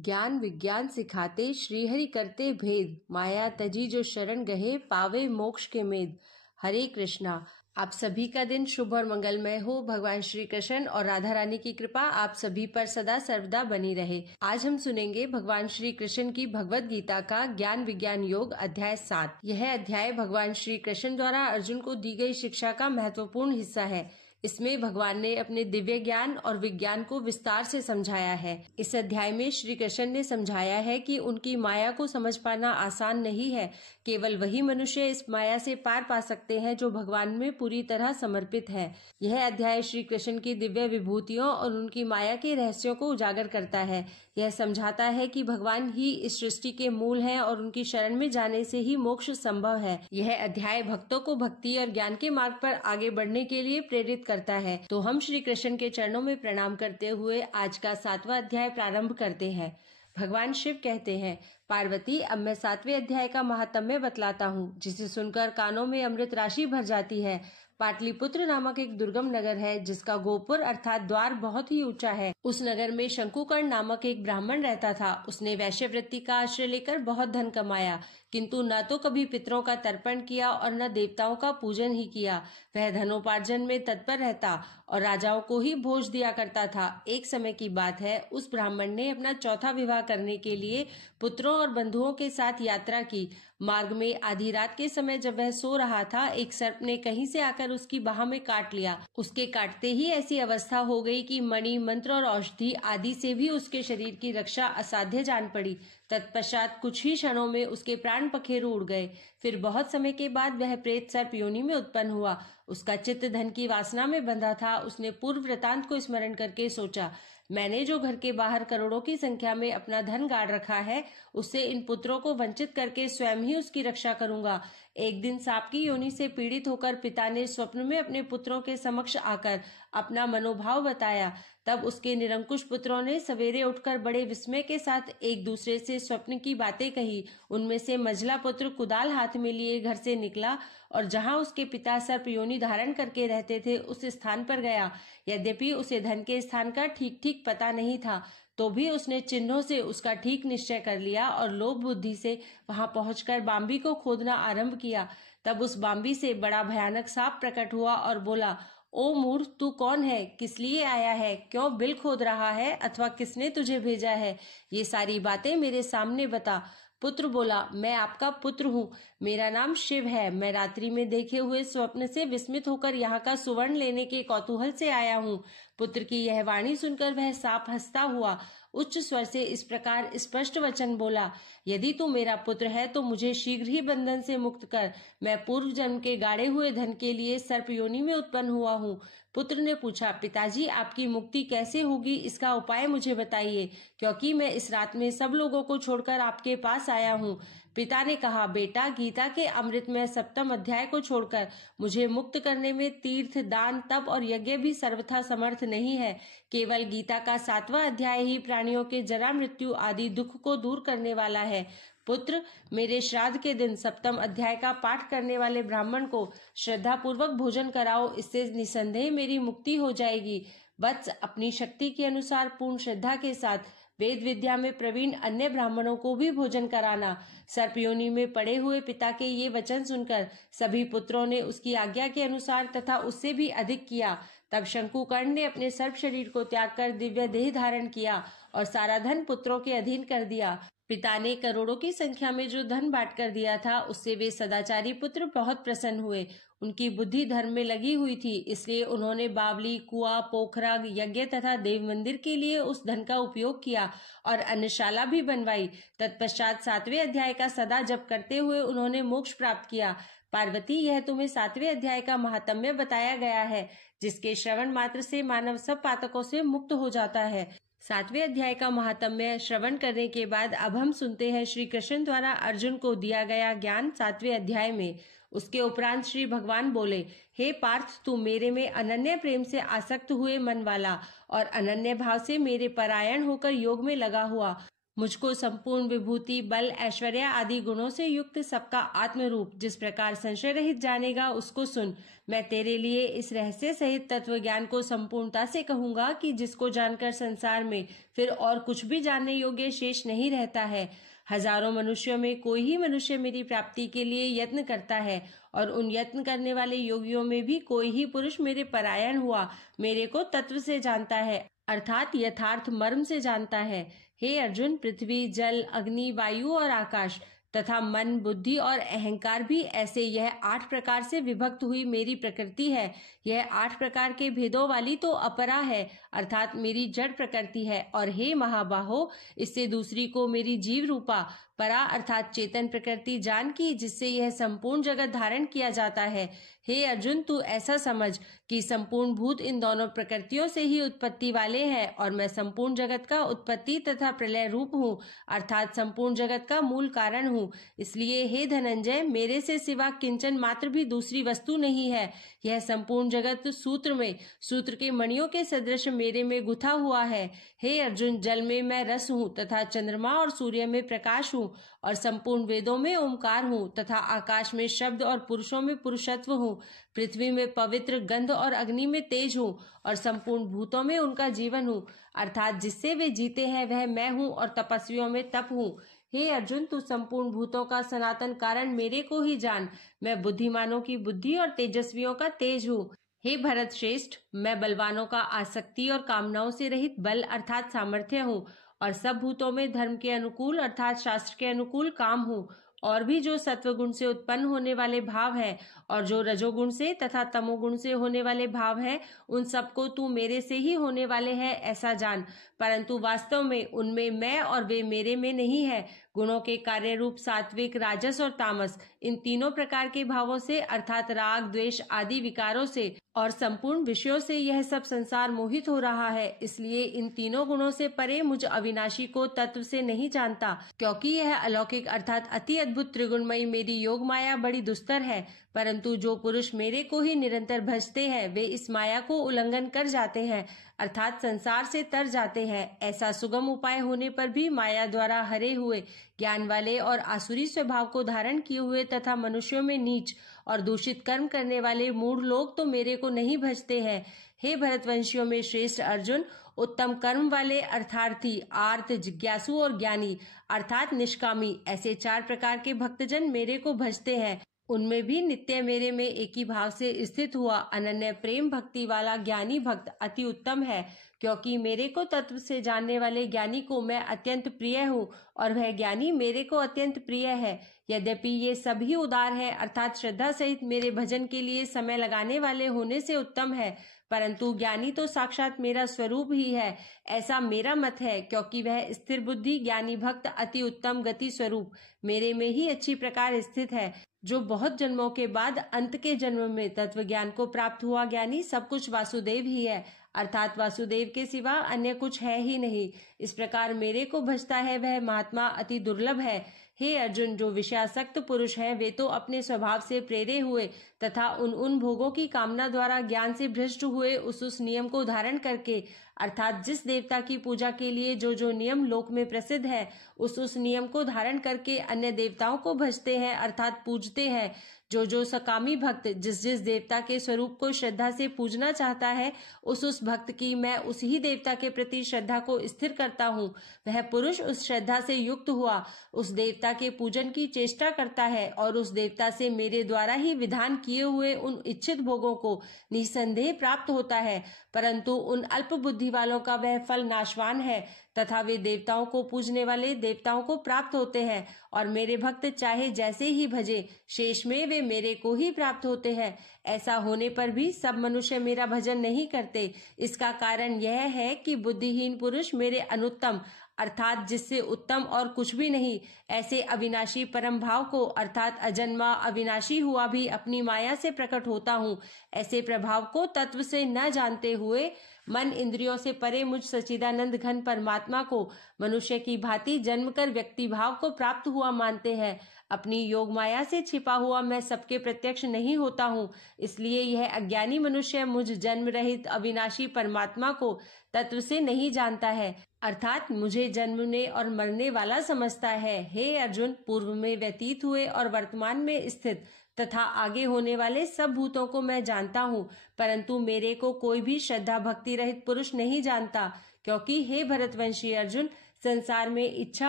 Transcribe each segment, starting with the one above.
ज्ञान विज्ञान सिखाते श्रीहरि करते भेद, माया तजी जो शरण गहे पावे मोक्ष के मेद। हरे कृष्णा। आप सभी का दिन शुभ और मंगलमय हो। भगवान श्री कृष्ण और राधा रानी की कृपा आप सभी पर सदा सर्वदा बनी रहे। आज हम सुनेंगे भगवान श्री कृष्ण की भगवत गीता का ज्ञान विज्ञान योग अध्याय 7। यह अध्याय भगवान श्री कृष्ण द्वारा अर्जुन को दी गई शिक्षा का महत्वपूर्ण हिस्सा है। इसमें भगवान ने अपने दिव्य ज्ञान और विज्ञान को विस्तार से समझाया है। इस अध्याय में श्री कृष्ण ने समझाया है कि उनकी माया को समझ पाना आसान नहीं है। केवल वही मनुष्य इस माया से पार पा सकते हैं जो भगवान में पूरी तरह समर्पित है। यह अध्याय श्री कृष्ण की दिव्य विभूतियों और उनकी माया के रहस्यों को उजागर करता है। यह समझाता है कि भगवान ही इस सृष्टि के मूल हैं और उनकी शरण में जाने से ही मोक्ष संभव है। यह अध्याय भक्तों को भक्ति और ज्ञान के मार्ग पर आगे बढ़ने के लिए प्रेरित करता है। तो हम श्री कृष्ण के चरणों में प्रणाम करते हुए आज का 7वां अध्याय प्रारंभ करते हैं। भगवान शिव कहते हैं, पार्वती, अब मैं 7वें अध्याय का महात्म्य बतलाता हूँ, जिसे सुनकर कानों में अमृत राशि भर जाती है। पाटलिपुत्र नामक एक दुर्गम नगर है, जिसका गोपुर अर्थात द्वार बहुत ही ऊंचा है। उस नगर में शंकुकर्ण नामक एक ब्राह्मण रहता था। उसने वैश्यवृत्ति का आश्रय लेकर बहुत धन कमाया, किंतु न तो कभी पितरों का तर्पण किया और न देवताओं का पूजन ही किया। वह धनोपार्जन में तत्पर रहता और राजाओं को ही भोज दिया करता था। एक समय की बात है, उस ब्राह्मण ने अपना चौथा विवाह करने के लिए पुत्रों और बंधुओं के साथ यात्रा की। मार्ग में आधी रात के समय जब वह सो रहा था, एक सर्प ने कहीं से आकर उसकी बाह में काट लिया। उसके काटते ही ऐसी अवस्था हो गई कि मणि, मंत्र और औषधि आदि से भी उसके शरीर की रक्षा असाध्य जान पड़ी। तत्पश्चात कुछ ही क्षणों में उसके प्राण पखेरु उड़ गए। फिर बहुत समय के बाद वह प्रेत सर्प योनि में उत्पन्न हुआ। उसका चित्त धन की वासना में बंधा था। उसने पूर्व वृतांत को स्मरण करके सोचा, मैंने जो घर के बाहर करोड़ों की संख्या में अपना धन गाड़ रखा है, उससे इन पुत्रों को वंचित करके स्वयं ही उसकी रक्षा करूंगा। एक दिन सांप की योनि से पीड़ित होकर पिता ने स्वप्न में अपने पुत्रों के समक्ष आकर अपना मनोभाव बताया। तब उसके निरंकुश पुत्रों ने सवेरे उठकर बड़े विस्मय के साथ एक दूसरे से स्वप्न की बातें कही। उनमें से मझला पुत्र कुदाल हाथ में लिए घर से निकला और जहां उसके पिता सर्प योनि धारण करके रहते थे, उस स्थान पर गया। यद्यपि उसे धन के स्थान का ठीक ठीक पता नहीं था, तो भी उसने चिन्हों से उसका ठीक निश्चय कर लिया और लोभ बुद्धि से वहां पहुंचकर बाम्बी को खोदना आरंभ किया। तब उस बाम्बी से बड़ा भयानक सांप प्रकट हुआ और बोला, ओ मूर्ख, तू कौन है? किस लिए आया है? क्यों बिल खोद रहा है? अथवा किसने तुझे भेजा है? ये सारी बातें मेरे सामने बता। पुत्र बोला, मैं आपका पुत्र हूँ, मेरा नाम शिव है। मैं रात्रि में देखे हुए स्वप्न से विस्मित होकर यहाँ का सुवर्ण लेने के कौतूहल से आया हूँ। पुत्र की यह वाणी सुनकर वह सांप हंसता हुआ उच्च स्वर से इस प्रकार स्पष्ट वचन बोला, यदि तू मेरा पुत्र है तो मुझे शीघ्र ही बंधन से मुक्त कर। मैं पूर्व जन्म के गाड़े हुए धन के लिए सर्प योनि में उत्पन्न हुआ हूँ। पुत्र ने पूछा, पिताजी, आपकी मुक्ति कैसे होगी? इसका उपाय मुझे बताइए, क्योंकि मैं इस रात में सब लोगों को छोड़कर आपके पास आया हूँ। पिता ने कहा, बेटा, गीता के अमृतमय 7वें अध्याय को छोड़कर मुझे मुक्त करने में तीर्थ, दान, तप और यज्ञ भी सर्वथा समर्थ नहीं है। केवल गीता का 7वां अध्याय ही प्राणियों के जरा, मृत्यु आदि दुख को दूर करने वाला है। पुत्र, मेरे श्राद्ध के दिन 7वें अध्याय का पाठ करने वाले ब्राह्मण को श्रद्धा पूर्वक भोजन कराओ, इससे निसंदेह मेरी मुक्ति हो जाएगी। वत्स, अपनी शक्ति के अनुसार पूर्ण श्रद्धा के साथ वेद विद्या में प्रवीण अन्य ब्राह्मणों को भी भोजन कराना। सर्प योनि में पड़े हुए पिता के ये वचन सुनकर सभी पुत्रों ने उसकी आज्ञा के अनुसार तथा उससे भी अधिक किया। तब शंकुकर्ण ने अपने सर्प शरीर को त्याग कर दिव्य देह धारण किया और सारा धन पुत्रों के अधीन कर दिया। पिता ने करोड़ों की संख्या में जो धन बांट कर दिया था, उससे वे सदाचारी पुत्र बहुत प्रसन्न हुए। उनकी बुद्धि धर्म में लगी हुई थी, इसलिए उन्होंने बावली, कुआं, पोखरा, यज्ञ तथा देव मंदिर के लिए उस धन का उपयोग किया और अन्नशाला भी बनवाई। तत्पश्चात 7वें अध्याय का सदा जप करते हुए उन्होंने मोक्ष प्राप्त किया। पार्वती, यह तुम्हें 7वें अध्याय का महात्म्य बताया गया है, जिसके श्रवण मात्र से मानव सब पातकों से मुक्त हो जाता है। 7वें अध्याय का महात्म्य श्रवण करने के बाद अब हम सुनते हैं श्री कृष्ण द्वारा अर्जुन को दिया गया ज्ञान 7वें अध्याय में। उसके उपरांत श्री भगवान बोले, हे पार्थ, तू मेरे में अनन्य प्रेम से आसक्त हुए मन वाला और अनन्य भाव से मेरे परायण होकर योग में लगा हुआ, मुझको संपूर्ण विभूति, बल, ऐश्वर्य आदि गुणों से युक्त सबका आत्मरूप जिस प्रकार संशय रहित जानेगा उसको सुन। मैं तेरे लिए इस रहस्य सहित तत्व ज्ञान को संपूर्णता से कहूंगा कि जिसको जानकर संसार में फिर और कुछ भी जानने योग्य शेष नहीं रहता है। हजारों मनुष्यों में कोई ही मनुष्य मेरी प्राप्ति के लिए यत्न करता है और उन यत्न करने वाले योगियों में भी कोई ही पुरुष मेरे परायण हुआ मेरे को तत्व से जानता है, अर्थात यथार्थ मर्म से जानता है। हे अर्जुन, पृथ्वी, जल, अग्नि, वायु और आकाश तथा मन, बुद्धि और अहंकार भी ऐसे यह 8 प्रकार से विभक्त हुई मेरी प्रकृति है। यह 8 प्रकार के भेदों वाली तो अपरा है, अर्थात मेरी जड़ प्रकृति है। और हे महाबाहो, इससे दूसरी को मेरी जीव रूपा परा अर्थात चेतन प्रकृति जान की, जिससे यह संपूर्ण जगत धारण किया जाता है। हे अर्जुन, तू ऐसा समझ कि संपूर्ण भूत इन दोनों प्रकृतियों से ही उत्पत्ति वाले हैं और मैं संपूर्ण जगत का उत्पत्ति तथा प्रलय रूप हूँ, अर्थात संपूर्ण जगत का मूल कारण हूँ। इसलिए हे धनंजय, मेरे से सिवा किंचन मात्र भी दूसरी वस्तु नहीं है। यह संपूर्ण जगत सूत्र में सूत्र के मणियों के सदृश मेरे में गुथा हुआ है। हे अर्जुन, जल में मैं रस हूँ तथा चंद्रमा और सूर्य में प्रकाश हूँ और संपूर्ण वेदों में ओमकार हूँ तथा आकाश में शब्द और पुरुषों में पुरुषत्व हूँ। पृथ्वी में पवित्र गंध और अग्नि में तेज हूँ और संपूर्ण भूतों में उनका जीवन हूँ, अर्थात जिससे वे जीते हैं वह मैं हूँ और तपस्वियों में तप हूँ। हे अर्जुन, तू संपूर्ण भूतों का सनातन कारण मेरे को ही जान। मैं बुद्धिमानों की बुद्धि और तेजस्वियों का तेज हूँ। हे भरत श्रेष्ठ, मैं बलवानों का आसक्ति और कामनाओं से रहित बल अर्थात सामर्थ्य हूँ और सब भूतों में धर्म के अनुकूल अर्थात शास्त्र के अनुकूल काम हूँ। और भी जो सत्वगुण से उत्पन्न होने वाले भाव है और जो रजोगुण से तथा तमोगुण से होने वाले भाव है, उन सबको तू मेरे से ही होने वाले है ऐसा जान। परंतु वास्तव में उनमें मैं और वे मेरे में नहीं है। गुणों के कार्य रूप सात्विक, राजस और तामस, इन तीनों प्रकार के भावों से अर्थात राग, द्वेष आदि विकारों से और संपूर्ण विषयों से यह सब संसार मोहित हो रहा है। इसलिए इन तीनों गुणों से परे मुझ अविनाशी को तत्व से नहीं जानता, क्योंकि यह अलौकिक अर्थात अति अद्भुत त्रिगुणमयी मेरी योग माया बड़ी दुस्तर है। परंतु जो पुरुष मेरे को ही निरंतर भजते हैं वे इस माया को उल्लंघन कर जाते हैं, अर्थात संसार से तर जाते हैं। ऐसा सुगम उपाय होने पर भी माया द्वारा हरे हुए ज्ञान वाले और आसुरी स्वभाव को धारण किए हुए तथा मनुष्यों में नीच और दूषित कर्म करने वाले मूढ़ लोग तो मेरे को नहीं भजते हैं। हे भरतवंशियों में श्रेष्ठ अर्जुन, उत्तम कर्म वाले अर्थार्थी, आर्त, जिज्ञासु और ज्ञानी अर्थात निष्कामी, ऐसे 4 प्रकार के भक्तजन मेरे को भजते हैं। उनमें भी नित्य मेरे में एक ही भाव से स्थित हुआ अनन्य प्रेम भक्ति वाला ज्ञानी भक्त अति उत्तम है, क्योंकि मेरे को तत्व से जानने वाले ज्ञानी को मैं अत्यंत प्रिय हूँ और वह ज्ञानी मेरे को अत्यंत प्रिय है। यद्यपि ये सभी उदार है अर्थात श्रद्धा सहित मेरे भजन के लिए समय लगाने वाले होने से उत्तम है, परंतु ज्ञानी तो साक्षात मेरा स्वरूप ही है, ऐसा मेरा मत है। क्योंकि वह स्थिर बुद्धि ज्ञानी भक्त अति उत्तम गति स्वरूप मेरे में ही अच्छी प्रकार स्थित है। जो बहुत जन्मों के बाद अंत के जन्म में तत्व ज्ञान को प्राप्त हुआ ज्ञानी सब कुछ वासुदेव ही है, अर्थात वासुदेव के सिवा अन्य कुछ है ही नहीं। इस प्रकार मेरे को भजता है वह महात्मा अति दुर्लभ है। हे अर्जुन, जो विषयासक्त पुरुष है वे तो अपने स्वभाव से प्रेरे हुए तथा उन भोगों की कामना द्वारा ज्ञान से भ्रष्ट हुए उस नियम को धारण करके अर्थात जिस देवता की पूजा के लिए जो नियम लोक में प्रसिद्ध है उस नियम को धारण करके अन्य देवताओं को भजते हैं अर्थात पूजते हैं। जो सकामी भक्त जिस देवता के स्वरूप को श्रद्धा से पूजना चाहता है उस भक्त की मैं उस ही देवता के प्रति श्रद्धा को स्थिर करता हूँ। वह पुरुष उस श्रद्धा से युक्त हुआ उस देवता के पूजन की चेष्टा करता है और उस देवता से मेरे द्वारा ही विधान किए हुए उन इच्छित भोगों को निसंदेह प्राप्त होता है। परंतु उन अल्प बुद्धि वालों का वह फल नाशवान है तथा वे देवताओं को पूजने वाले देवताओं को प्राप्त होते हैं और मेरे भक्त चाहे जैसे ही भजे शेष में वे मेरे को ही प्राप्त होते हैं। ऐसा होने पर भी सब मनुष्य मेरा भजन नहीं करते। इसका कारण यह है कि बुद्धिहीन पुरुष मेरे अनुत्तम अर्थात जिससे उत्तम और कुछ भी नहीं ऐसे अविनाशी परम भाव को अर्थात अजन्मा अविनाशी हुआ भी अपनी माया से प्रकट होता हूँ, ऐसे प्रभाव को तत्व से न जानते हुए मन इंद्रियों से परे मुझ सच्चिदानंद घन परमात्मा को मनुष्य की भांति जन्मकर व्यक्ति भाव को प्राप्त हुआ मानते हैं। अपनी योग माया से छिपा हुआ मैं सबके प्रत्यक्ष नहीं होता हूँ, इसलिए यह अज्ञानी मनुष्य मुझ जन्म रहित अविनाशी परमात्मा को तत्व से नहीं जानता है, अर्थात मुझे जन्मने और मरने वाला समझता है। हे अर्जुन, पूर्व में व्यतीत हुए और वर्तमान में स्थित तथा आगे होने वाले सब भूतों को मैं जानता हूँ, परंतु मेरे को कोई भी श्रद्धा भक्ति रहित पुरुष नहीं जानता, क्योंकि हे भरतवंशी अर्जुन, संसार में इच्छा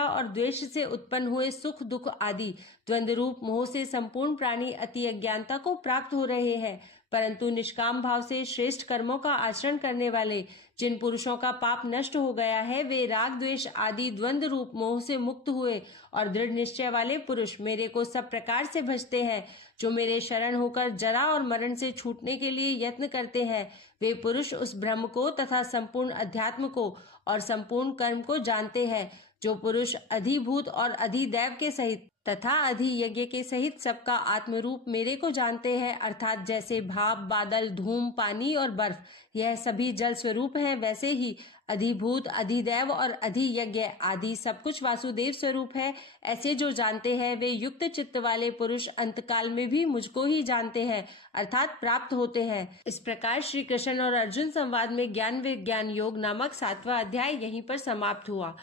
और द्वेष से उत्पन्न हुए सुख दुख आदि द्वंद्व रूप मोह से संपूर्ण प्राणी अति अज्ञानता को प्राप्त हो रहे हैं, परंतु निष्काम भाव से श्रेष्ठ कर्मों का आचरण करने वाले जिन पुरुषों का पाप नष्ट हो गया है, वे राग द्वेष आदि द्वंद्व रूप मोह से मुक्त हुए और दृढ़ निश्चय वाले पुरुष मेरे को सब प्रकार से भजते हैं। जो मेरे शरण होकर जरा और मरण से छूटने के लिए यत्न करते हैं, वे पुरुष उस ब्रह्म को तथा संपूर्ण अध्यात्म को और संपूर्ण कर्म को जानते हैं। जो पुरुष अधिभूत और अधिदैव के सहित तथा अधियज्ञ के सहित सबका आत्मरूप मेरे को जानते हैं, अर्थात जैसे भाप, बादल, धूम, पानी और बर्फ यह सभी जल स्वरूप हैं, वैसे ही अधिभूत, अधिदैव और अधियज्ञ आदि सब कुछ वासुदेव स्वरूप है। ऐसे जो जानते हैं वे युक्त चित्त वाले पुरुष अंतकाल में भी मुझको ही जानते हैं, अर्थात प्राप्त होते हैं। इस प्रकार श्री कृष्ण और अर्जुन संवाद में ज्ञान विज्ञान योग नामक 7वां अध्याय यहीं पर समाप्त हुआ।